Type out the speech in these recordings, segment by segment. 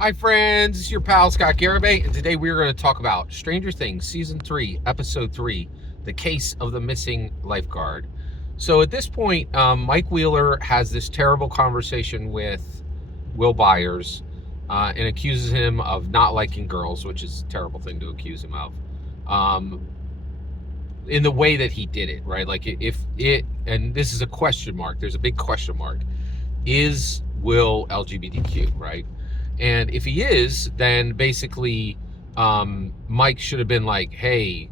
Hi friends, it's your pal Scott Garibay, and today we're going to talk about Stranger Things Season 3, Episode 3, The Case of the Missing Lifeguard. So at this point, Mike Wheeler has this terrible conversation with Will Byers and accuses him of not liking girls, which is a terrible thing to accuse him of, in the way that he did it, right? Like and this is a question mark, there's a big question mark. Is Will LGBTQ, right? And if he is, then basically Mike should have been like, hey,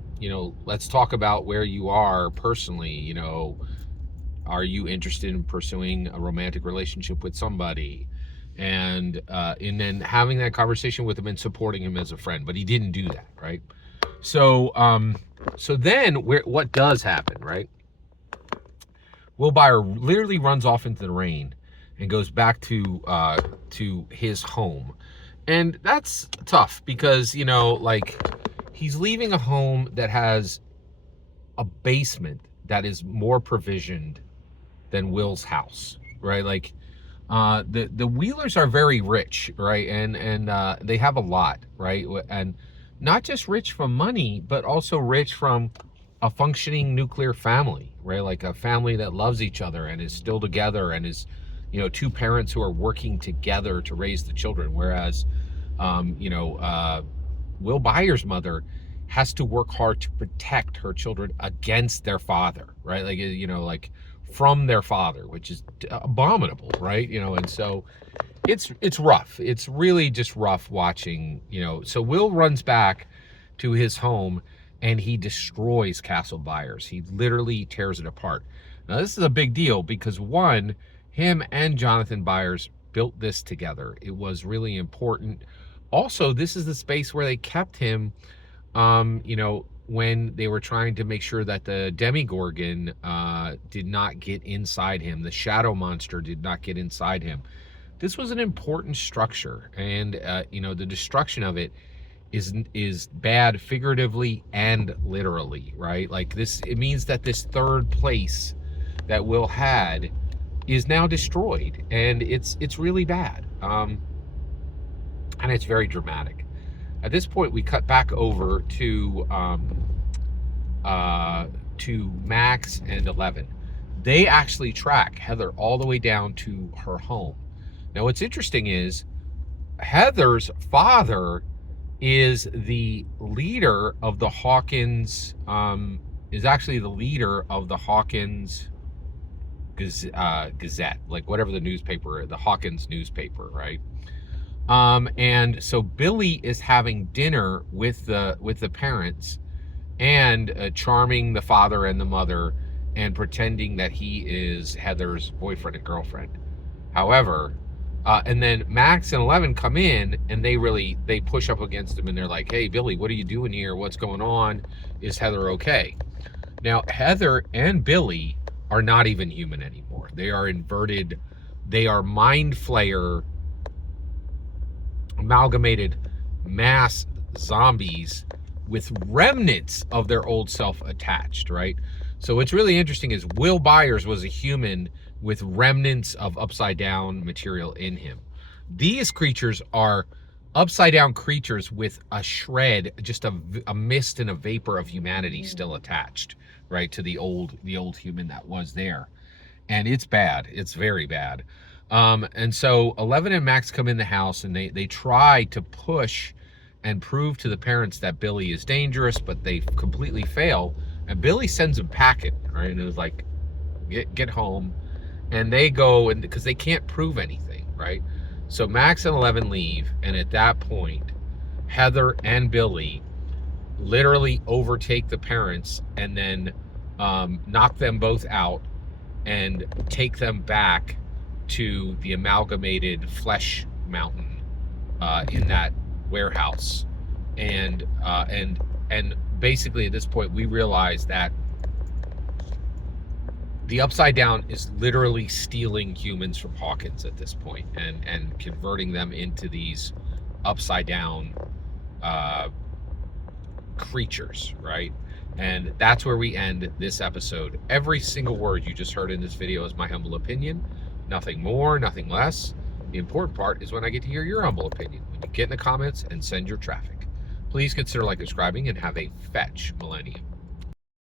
let's talk about where you are personally. Are you interested in pursuing a romantic relationship with somebody? And then having that conversation with him and supporting him as a friend. But he didn't do that, right? So then what does happen, right? Will Byers literally runs off into the rain and goes back to his home. And that's tough because, he's leaving a home that has a basement that is more provisioned than Will's house, right? Like, the Wheelers are very rich, right? And they have a lot, right? And not just rich from money, but also rich from a functioning nuclear family, right? Like a family that loves each other and is still together and is, two parents who are working together to raise the children. Whereas, Will Byers' mother has to work hard to protect her children against their father, right? Like from their father, which is abominable, right? And so it's rough. It's really just rough watching, So Will runs back to his home and he destroys Castle Byers. He literally tears it apart. Now, this is a big deal because, one, him and Jonathan Byers built this together. It was really important. Also, this is the space where they kept him, when they were trying to make sure that the Demogorgon did not get inside him. The shadow monster did not get inside him. This was an important structure, and, the destruction of it is bad figuratively and literally, right? Like this, it means that this third place that Will had is now destroyed, and it's really bad, and it's very dramatic. At this point, we cut back over to Max and 11. They actually track Heather all the way down to her home. Now, what's interesting is Heather's father is the leader of the Hawkins, is actually the leader of the Hawkins Gazette, like whatever the newspaper, the Hawkins newspaper, right? And so Billy is having dinner with the parents and charming the father and the mother and pretending that he is Heather's boyfriend and girlfriend. However, and then Max and 11 come in and they push up against him and they're like, hey, Billy, what are you doing here? What's going on? Is Heather okay? Now, Heather and Billy are not even human anymore. They are inverted. They are mind flayer, amalgamated mass zombies with remnants of their old self attached, right? So what's really interesting is Will Byers was a human with remnants of upside down material in him. These creatures are upside down creatures with a shred, just a mist and a vapor of humanity still attached, right, to the old human that was there. And it's bad. It's very bad. And so 11 and Max come in the house and they try to push and prove to the parents that Billy is dangerous, but they completely fail. And Billy sends them packing, right? And it was like, get home. And they go, and because they can't prove anything, right? So Max and 11 leave, and at that point, Heather and Billy literally overtake the parents and then knock them both out and take them back to the amalgamated flesh mountain in that warehouse. And basically at this point, we realize that the Upside Down is literally stealing humans from Hawkins at this point and converting them into these upside down creatures, right? And that's where we end this episode. Every single word you just heard in this video is my humble opinion. Nothing more, nothing less. The important part is when I get to hear your humble opinion, when you get in the comments and send your traffic. Please consider like, subscribing, and have a fetch millennium.